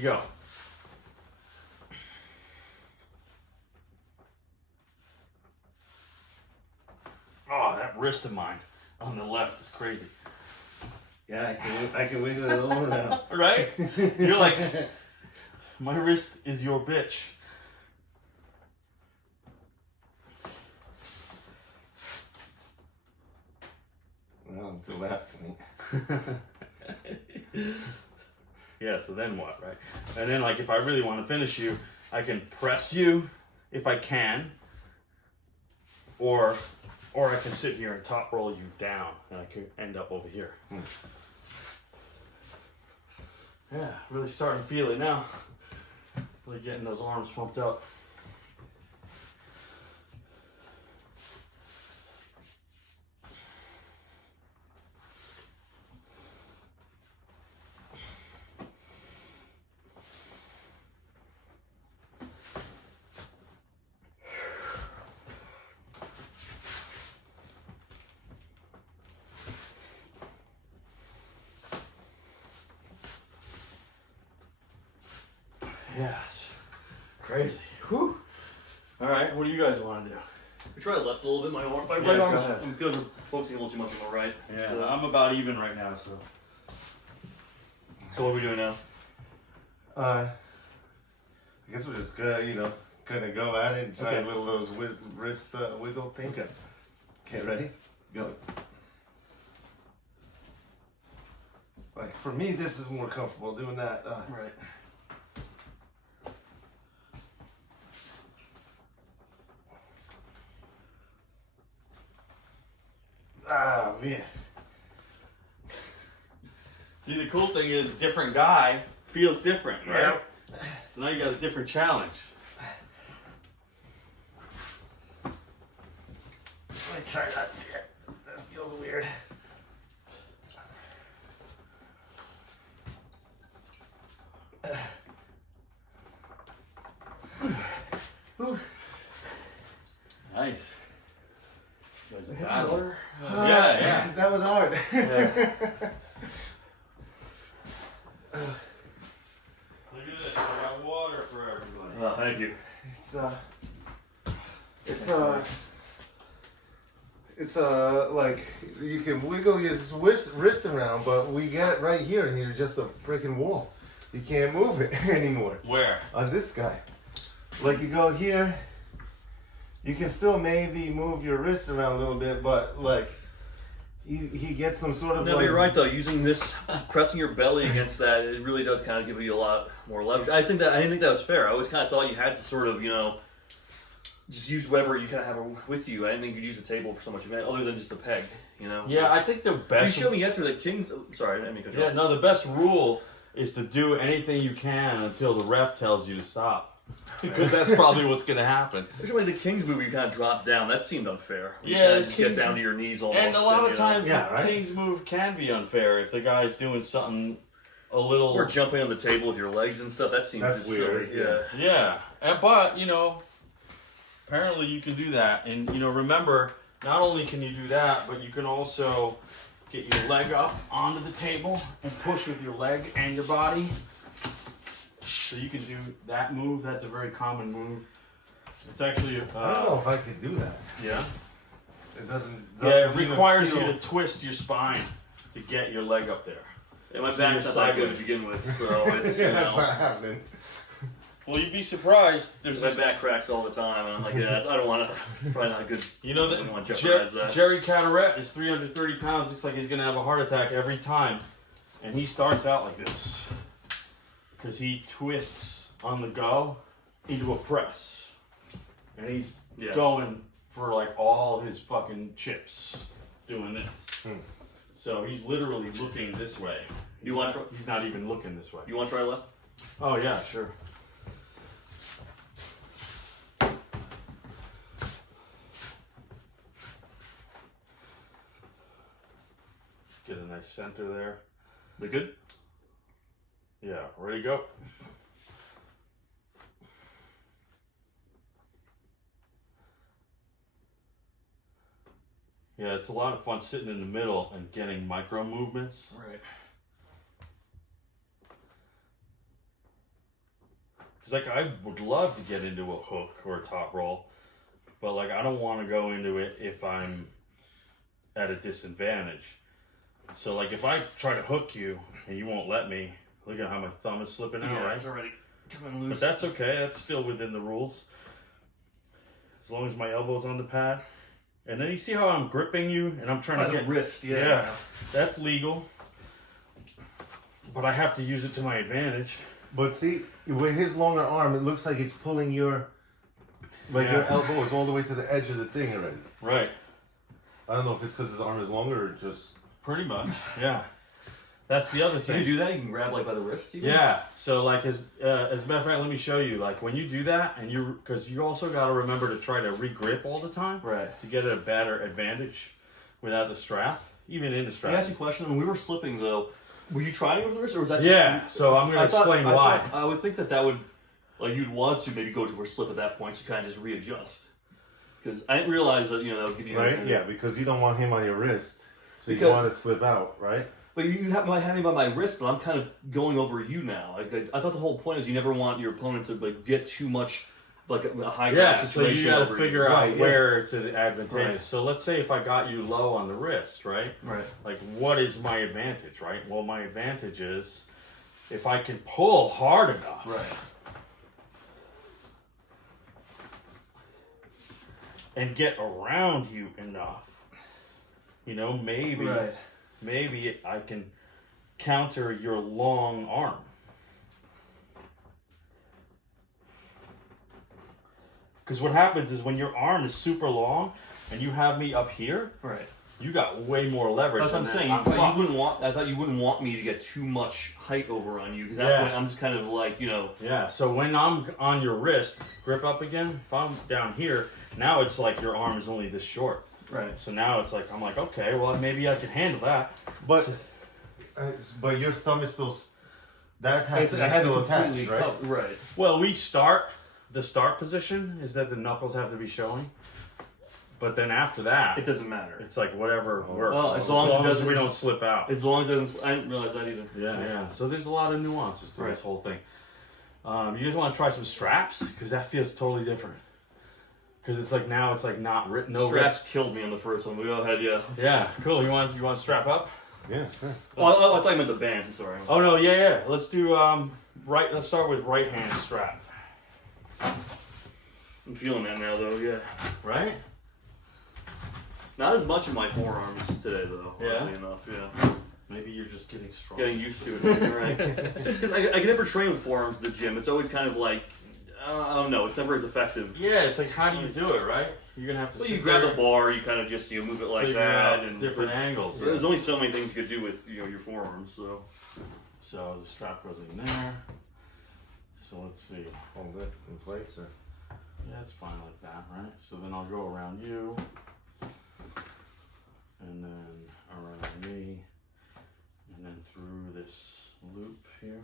you go. Oh, that wrist of mine on the left is crazy. Yeah, I can wiggle it over now. Right? You're like, my wrist is your bitch. Well, until that point. Yeah, so then what, right? And then, like, if I really want to finish you, I can press you if I can, or I can sit here and top roll you down, and I could end up over here. Yeah, really starting to feel it now. Really getting those arms pumped up. Yeah, it's crazy. Whew. All right, what do you guys want to do? We try left a little bit. My Yeah, right go arm's, ahead. I'm feeling focusing a little too much on the right. Yeah, So, I'm about even right now, so. so what are we doing now? I guess we're just gonna go at it and try a little of those wrist wiggle things. Okay, ready? Go. Like for me, this is more comfortable doing that. Right. Ah man. See, the cool thing is, different guy feels different, right? Yeah. So now you got a different challenge. Let me try that. That feels weird. Nice. You guys are Hit battling. water. Yeah. That was hard. Yeah. Look at this. I got water for everybody. Oh, thank you. It's like you can wiggle your wrist around, but we got right here and you're just a freaking wall. You can't move it anymore. Where? On this guy. Like you go here, you can still maybe move your wrist around a little bit, but like he gets some sort of No, like, you're right though. Using this, pressing your belly against that, it really does kind of give you a lot more leverage. I didn't think that was fair. I always kind of thought you had to sort of, just use whatever you kind of have with you. I didn't think you'd use a table for so much, other than just a peg. Yeah, I think the best. You showed me yesterday that King's. Sorry, I didn't mean to cut you Yeah, off. no, the best rule is to do anything you can until the ref tells you to stop. Because that's probably what's going to happen. Actually, the King's move, you kind of drop down. That seemed unfair. You Yeah, kinda the just get King's- down to your knees almost. And a lot of times, Yeah, the right? King's move can be unfair if the guy's doing something a little. Or jumping on the table with your legs and stuff. That seems That's just weird, silly. yeah. Yeah, but apparently you can do that, and remember, not only can you do that, but you can also get your leg up onto the table and push with your leg and your body. So you can do that move. That's a very common move. It's actually I don't know if I could do that. yeah. It doesn't Yeah, it even requires feel- you to twist your spine to get your leg up there. Yeah, my So back's you're not that good sideways. to begin with, so it's, Yeah, that's not happening. Well, you'd be surprised. There's my this, back cracks all the time, and I'm like, yeah, I don't want to. It's probably not good. you know I don't want that to jeopardize that. Jerry Caderet is 330 pounds. Looks like he's gonna have a heart attack every time, and he starts out like this because he twists on the go into a press, and he's Yeah. going for like all his fucking chips doing this. Hmm. So he's literally looking this way. You want to? He's not even looking this way. You want to try left? Oh yeah, sure. Get a nice center there. They good? Yeah, ready to go. Yeah, it's a lot of fun sitting in the middle and getting micro movements. Right. Because like I would love to get into a hook or a top roll, but like I don't want to go into it if I'm at a disadvantage. So like if I try to hook you and you won't let me, look at how my thumb is slipping out, right? It's already coming loose. But that's okay. That's still within the rules. As long as my elbow's on the pad. And then you see how I'm gripping you and I'm trying by to the get wrist. Yeah, that's legal. But I have to use it to my advantage. But see, with his longer arm, it looks like it's pulling your your elbow is all the way to the edge of the thing already. Right. I don't know if it's because his arm is longer or just... Pretty much, yeah. That's the other thing. Can you do that? You can grab like by the wrist? Even? Yeah. So like as a matter of fact, let me show you. Like when you do that, and because you also got to remember to try to re-grip all the time, right, to get a better advantage without the strap, even in the strap. Can I ask you a question? When we were slipping though, were you trying with the wrist, or was that just... Yeah. So I'm going to explain why. I would think that would, like, you'd want to maybe go to a slip at that point, so you kind of just readjust. Because I didn't realize that that would give you... Right. Yeah, because you don't want him on your wrist, so you want to slip out, right? But you might have me by my wrist, but I'm kind of going over you now. I thought the whole point is you never want your opponent to like get too much, like a high ground situation. So you got to figure out where it's advantageous. Right. So let's say if I got you low on the wrist, right? Right. Like what is my advantage, right? Well, my advantage is if I can pull hard enough. Right. And get around you enough. Maybe. Right. Maybe I can counter your long arm. Because what happens is when your arm is super long and you have me up here, right, you got way more leverage. That's what I'm saying. I thought you wouldn't want me to get too much height over on you, because that point I'm just kind of like, Yeah, so when I'm on your wrist, grip up again, if I'm down here, now it's like your arm is only this short. Right. So now it's like, I'm like, okay, well, maybe I can handle that. But your thumb is still... That has to be still attached, right? Right. Well, the start position is that the knuckles have to be showing. But then after that... It doesn't matter. It's like whatever works. Well, as long as we don't slip out. As long as it doesn't... I didn't realize that either. Yeah. So there's a lot of nuances to this whole thing. You guys want to try some straps? Because that feels totally different. Because it's like now it's like not written. No straps wrist. Killed me on the first one. We go ahead, yeah. Yeah, cool. You want to strap up? Yeah, sure. Oh, I thought you meant the bands. I'm sorry. Oh no, yeah. Let's do right. Let's start with right hand strap. I'm feeling that now, though. Yeah. Right. Not as much in my forearms today, though. Yeah. Oddly enough, yeah. Maybe you're just getting strong. Getting used to it, right? Because I can never train with forearms at the gym. It's always kind of like, I don't know. It's never as effective. Yeah, it's like how do you do it, right? You're gonna have to. Well, you grab the bar, you kind of just move it like that, and different angles. There's only so many things you could do with your forearms. So the strap goes in there. So let's see. Hold it in place, or yeah, it's fine like that, right? So then I'll go around you, and then around me, and then through this loop here.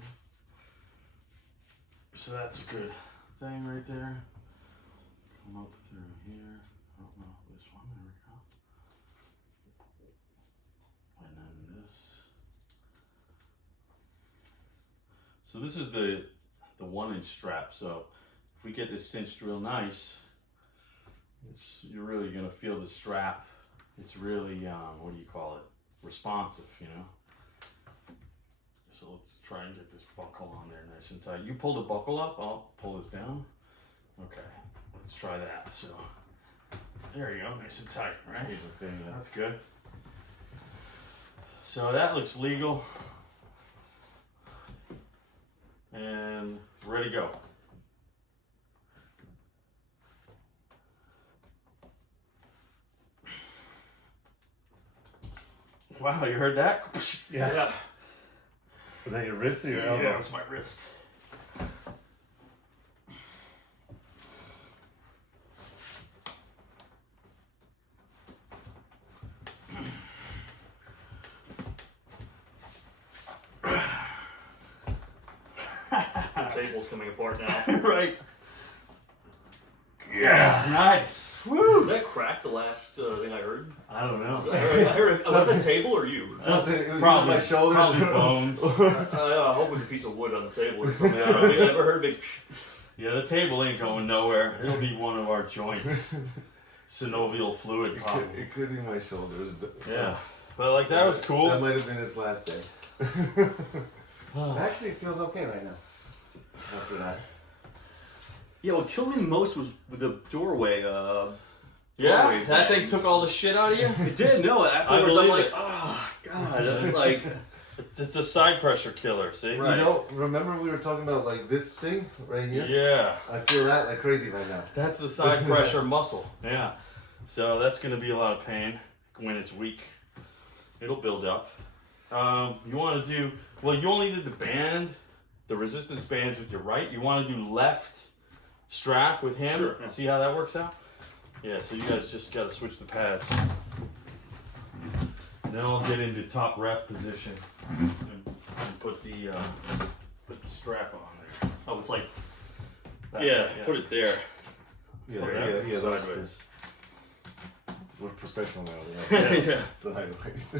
So that's a good thing right there. Come up through here. Oh no, this one. There we go. And then this. So this is the 1-inch strap. So if we get this cinched real nice, you're really gonna feel the strap. It's really what do you call it? Responsive, So let's try and get this buckle on there nice and tight. You pull the buckle up, I'll pull this down. Okay, let's try that. So there you go, nice and tight, right? okay, yeah. That's good. So that looks legal. And ready to go. Wow, you heard that? Yeah. Is that your wrist or your elbow? Yeah, it's my wrist. The table's coming apart now. Right. Yeah, nice. Woo! Did that crack the last thing I heard? I don't know. I heard was that the table or you? Something, it was Probably my shoulders. Probably bones. I hope it was a piece of wood on the table or something. I never heard a big. Yeah, the table ain't going nowhere. It'll be one of our joints. Synovial fluid problem. It could be my shoulders. But, Yeah. But like that was cool. That might have been its last day. Actually, it feels okay right now. After that. Yeah, what killed me the most was with the doorway. Yeah, doorway that thing bags. took all the shit out of you. It did. No, afterwards I'm believe like, it. oh god. It's like, It's a side pressure killer. See? Right. You know, remember we were talking about like this thing right here? Yeah. I feel that like crazy right now. That's the side pressure muscle. Yeah. So that's going to be a lot of pain when it's weak. It'll build up. You want to do, well, you only did the band, the resistance bands with your right. You want to do left strap with him. Sure, yeah. See how that works out? Yeah, so you guys just got to switch the pads. Then I'll get into top ref position and put the strap on there. oh, it's like, Yeah, put it there. Yeah, Okay. yeah, Sideways. that's we're professional now. Yeah. Yeah. Sideways.